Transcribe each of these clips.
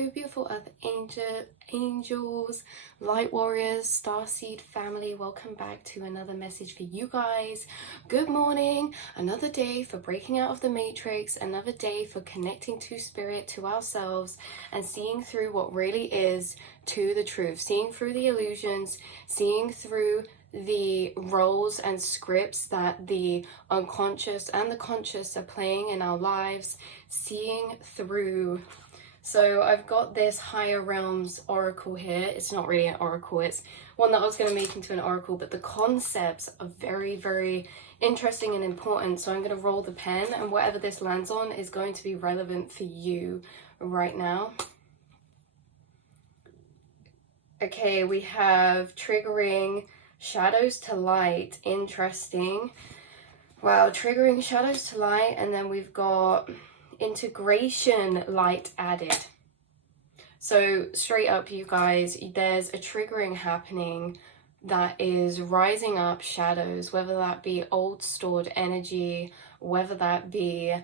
Hello, beautiful earth angels, light warriors, starseed family. Welcome back to another message for you guys. Good morning. Another day for breaking out of the matrix, another day for connecting to spirit, to ourselves, and seeing through what really is to the truth, seeing through the illusions, seeing through the roles and scripts that the unconscious and the conscious are playing in our lives, seeing through. So I've got this higher realms oracle here. It's not really an oracle, it's one that I was going to make into an oracle, but the concepts are very, very interesting and important. So I'm going to roll the pen, and whatever this lands on is going to be relevant for you right now. Okay, we have triggering shadows to light. Interesting. Wow, triggering shadows to light, and then we've got integration light added. So straight up, you guys, there's a triggering happening that is rising up shadows, whether that be old stored energy, whether that be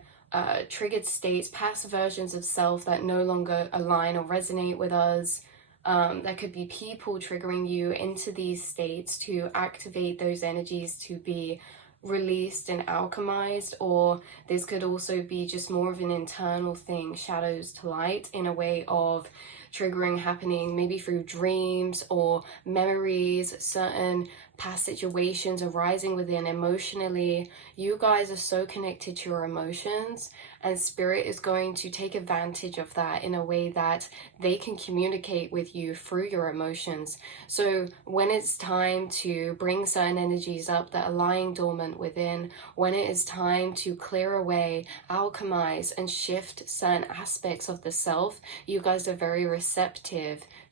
triggered states, past versions of self that no longer align or resonate with us. There could be people triggering you into these states to activate those energies to be released and alchemized, or this could also be just more of an internal thing, shadows to light, in a way of triggering happening maybe through dreams or memories, certain past situations arising within emotionally. You guys are so connected to your emotions, and spirit is going to take advantage of that in a way that they can communicate with you through your emotions. So when it's time to bring certain energies up that are lying dormant within, when it is time to clear away, alchemize, and shift certain aspects of the self, you guys are very receptive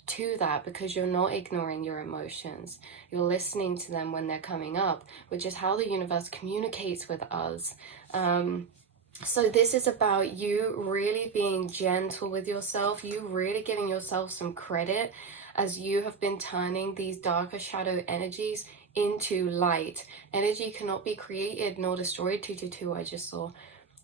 to that, because you're not ignoring your emotions. You're listening to them when they're coming up, which is how the universe communicates with us. So this is about you really being gentle with yourself, you really giving yourself some credit as you have been turning these darker shadow energies into light. Energy cannot be created nor destroyed. 222 I just saw.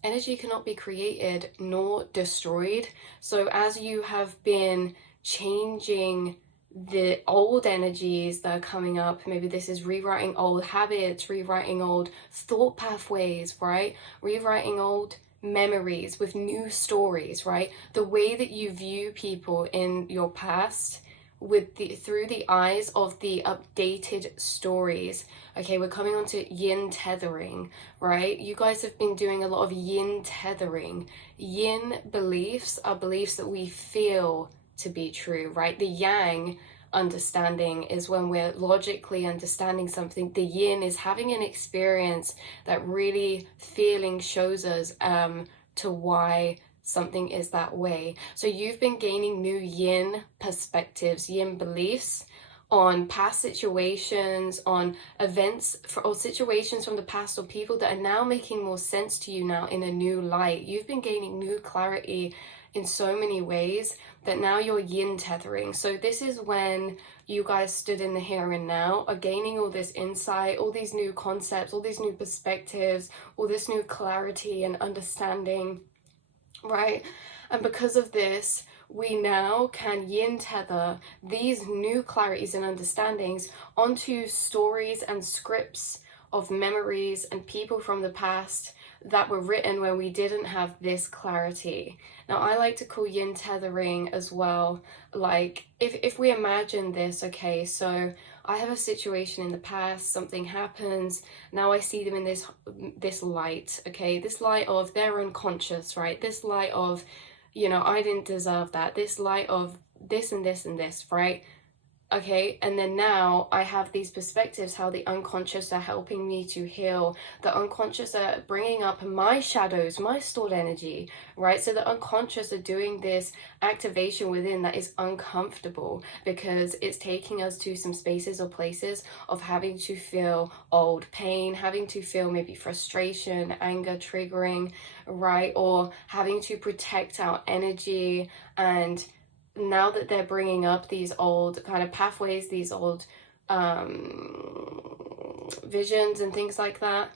Energy cannot be created nor destroyed. So as you have been changing the old energies that are coming up, maybe this is rewriting old habits, rewriting old thought pathways, right? Rewriting old memories with new stories, right? The way that you view people in your past through the eyes of the updated stories. Okay, we're coming on to yin tethering, right? You guys have been doing a lot of yin tethering. Yin beliefs are beliefs that we feel to be true, right? The yang understanding is when we're logically understanding something. The yin is having an experience that really feeling shows us to why something is that way. So you've been gaining new yin perspectives, yin beliefs on past situations, on events or situations from the past, or people that are now making more sense to you now in a new light. You've been gaining new clarity in so many ways that now you're yin tethering. So this is when you guys stood in the here and now, are gaining all this insight, all these new concepts, all these new perspectives, all this new clarity and understanding, right? And because of this, we now can yin tether these new clarities and understandings onto stories and scripts of memories and people from the past that were written when we didn't have this clarity. Now, I like to call yin tethering as well, like if we imagine this, okay, so I have a situation in the past, something happens, now I see them in this light, okay, this light of they're unconscious, right? This light of, you know, I didn't deserve that, this light of this and this and this, right? Okay, and then now I have these perspectives, how the unconscious are helping me to heal. The unconscious are bringing up my shadows, my stored energy, right? So the unconscious are doing this activation within that is uncomfortable, because it's taking us to some spaces or places of having to feel old pain, having to feel maybe frustration, anger, triggering, right? Or having to protect our energy. And now that they're bringing up these old kind of pathways, these old visions and things like that,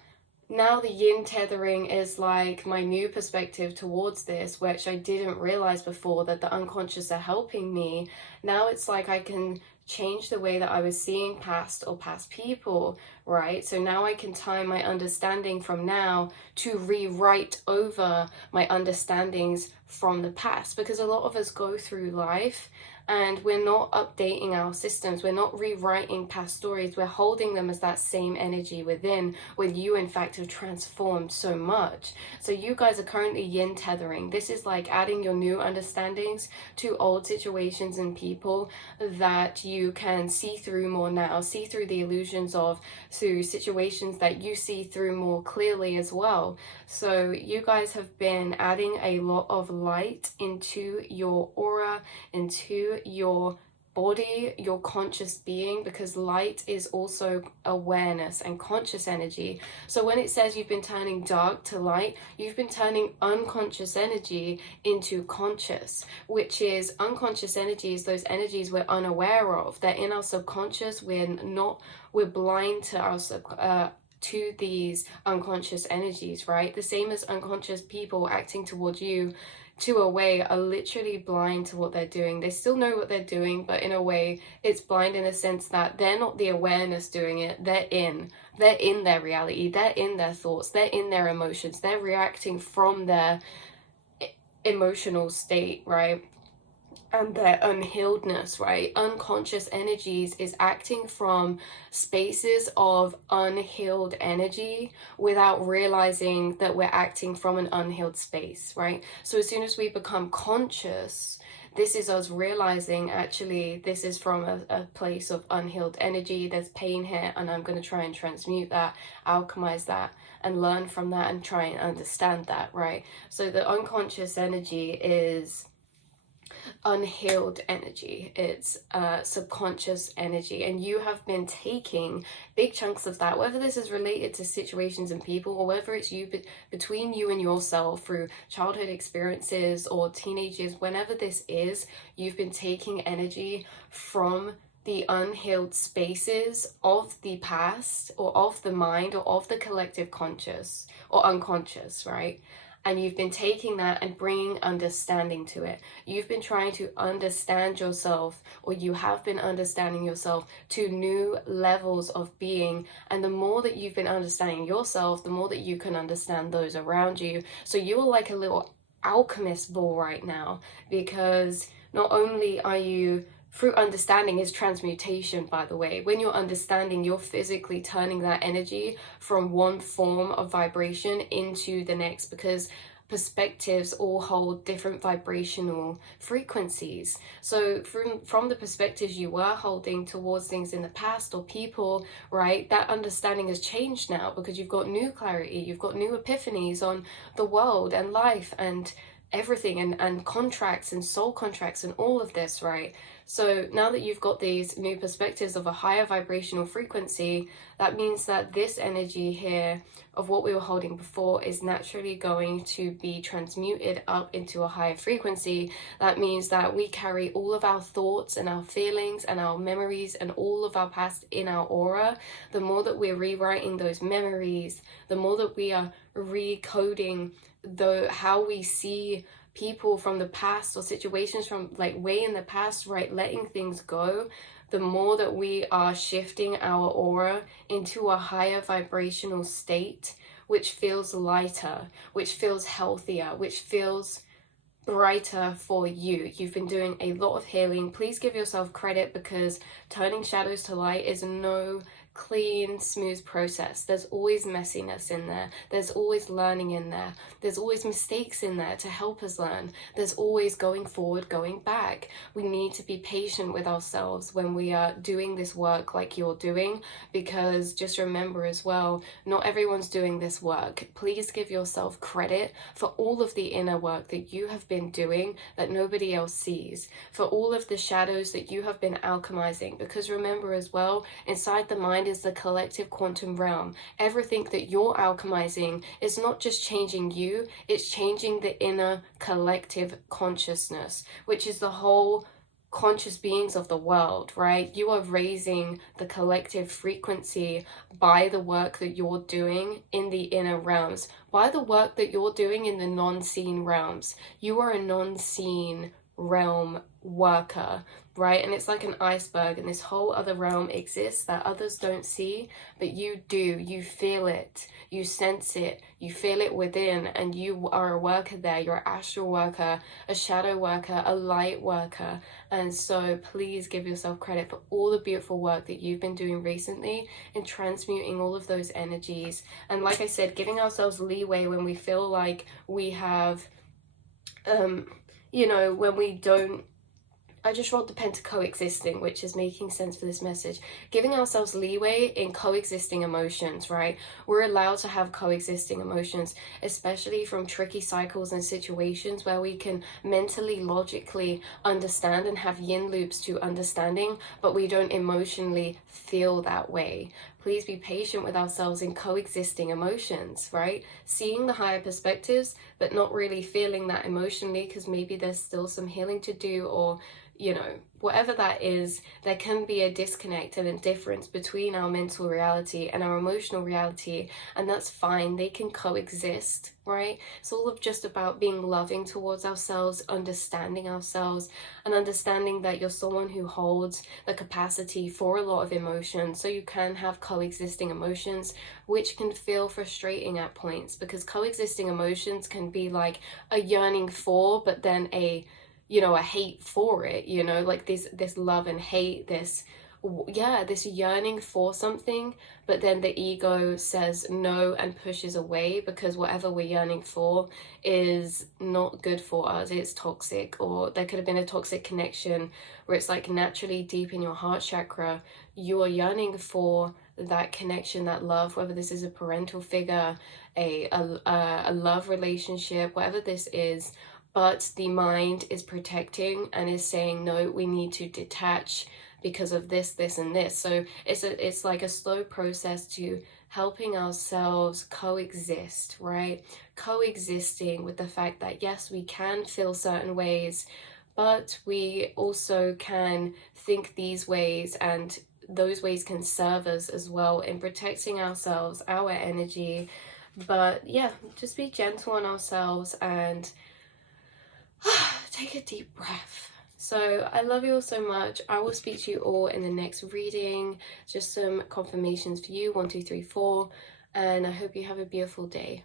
now the yin tethering is like my new perspective towards this, which I didn't realize before, that the unconscious are helping me. Now it's like I can change the way that I was seeing past or past people, right? So now I can tie my understanding from now to rewrite over my understandings from the past, because a lot of us go through life and we're not updating our systems, we're not rewriting past stories, we're holding them as that same energy within, when you in fact have transformed so much. So you guys are currently yin tethering. This is like adding your new understandings to old situations and people that you can see through more now, see through the illusions of, through situations that you see through more clearly as well. So you guys have been adding a lot of light into your aura, into your body, your conscious being, because light is also awareness and conscious energy. So when it says you've been turning dark to light, you've been turning unconscious energy into conscious, which is unconscious energies, those energies we're unaware of. They're in our subconscious. We're blind to our to these unconscious energies, right? The same as unconscious people acting towards you to a way are literally blind to what they're doing. They still know what they're doing, but in a way it's blind in a sense that they're not the awareness doing it. They're in their reality, they're in their thoughts, they're in their emotions, they're reacting from their emotional state, right? And their unhealedness, right? Unconscious energies is acting from spaces of unhealed energy without realizing that we're acting from an unhealed space, right? So as soon as we become conscious, this is us realizing, actually, this is from a place of unhealed energy. There's pain here, and I'm going to try and transmute that, alchemize that, and learn from that and try and understand that, right? So the unconscious energy is unhealed energy, it's subconscious energy, and you have been taking big chunks of that, whether this is related to situations and people, or whether it's you between you and yourself through childhood experiences or teenagers. Whenever this is, you've been taking energy from the unhealed spaces of the past, or of the mind, or of the collective conscious or unconscious, right? And you've been taking that and bringing understanding to it. You've been trying to understand yourself, or you have been understanding yourself to new levels of being. And the more that you've been understanding yourself, the more that you can understand those around you. So you're like a little alchemist ball right now, because not only are you, through understanding is transmutation, by the way. When you're understanding, you're physically turning that energy from one form of vibration into the next, because perspectives all hold different vibrational frequencies. So from the perspectives you were holding towards things in the past or people, right, that understanding has changed now, because you've got new clarity, you've got new epiphanies on the world and life and everything, and contracts and soul contracts and all of this, right? So now that you've got these new perspectives of a higher vibrational frequency, that means that this energy here of what we were holding before is naturally going to be transmuted up into a higher frequency. That means that we carry all of our thoughts and our feelings and our memories and all of our past in our aura. The more that we're rewriting those memories, the more that we are recoding how we see people from the past, or situations from like way in the past, right, letting things go, the more that we are shifting our aura into a higher vibrational state, which feels lighter, which feels healthier, which feels brighter for you. You've been doing a lot of healing. Please give yourself credit, because turning shadows to light is no clean, smooth process. There's always messiness in there. There's always learning in there. There's always mistakes in there to help us learn. There's always going forward, going back. We need to be patient with ourselves when we are doing this work like you're doing, because just remember as well, not everyone's doing this work. Please give yourself credit for all of the inner work that you have been doing that nobody else sees, for all of the shadows that you have been alchemizing, because remember as well, inside the mind is the collective quantum realm. Everything that you're alchemizing is not just changing you, it's changing the inner collective consciousness, which is the whole conscious beings of the world, right? You are raising the collective frequency by the work that you're doing in the inner realms, by the work that you're doing in the non-seen realms. You are a non-seen realm worker, right? And it's like an iceberg, and this whole other realm exists that others don't see, but you do. You feel it, you sense it, you feel it within, and you are a worker there. You're an astral worker, a shadow worker, a light worker. And so please give yourself credit for all the beautiful work that you've been doing recently in transmuting all of those energies. And like I said, giving ourselves leeway when we feel like we have you know, when we don't, I just wrote the pen to coexisting, which is making sense for this message. Giving ourselves leeway in coexisting emotions, right? We're allowed to have coexisting emotions, especially from tricky cycles and situations where we can mentally, logically understand and have yin loops to understanding, but we don't emotionally feel that way. Please be patient with ourselves in coexisting emotions, right? Seeing the higher perspectives, but not really feeling that emotionally because maybe there's still some healing to do, or you know, whatever that is. There can be a disconnect and a difference between our mental reality and our emotional reality, and that's fine. They can coexist, right? It's all of just about being loving towards ourselves, understanding ourselves, and understanding that you're someone who holds the capacity for a lot of emotions. So you can have coexisting emotions, which can feel frustrating at points, because coexisting emotions can be like a yearning for, but then a hate for it, like this love and hate, this yearning for something, but then the ego says no and pushes away because whatever we're yearning for is not good for us, it's toxic. Or there could have been a toxic connection where it's like naturally deep in your heart chakra, you are yearning for that connection, that love, whether this is a parental figure, a love relationship, whatever this is. But the mind is protecting and is saying, no, we need to detach because of this, this, and this. So it's like a slow process to helping ourselves coexist, right? Coexisting with the fact that, yes, we can feel certain ways, but we also can think these ways, and those ways can serve us as well in protecting ourselves, our energy. But yeah, just be gentle on ourselves and take a deep breath. So I love you all so much. I will speak to you all in the next reading. Just some confirmations for you, 1, 2, 3, 4. And I hope you have a beautiful day.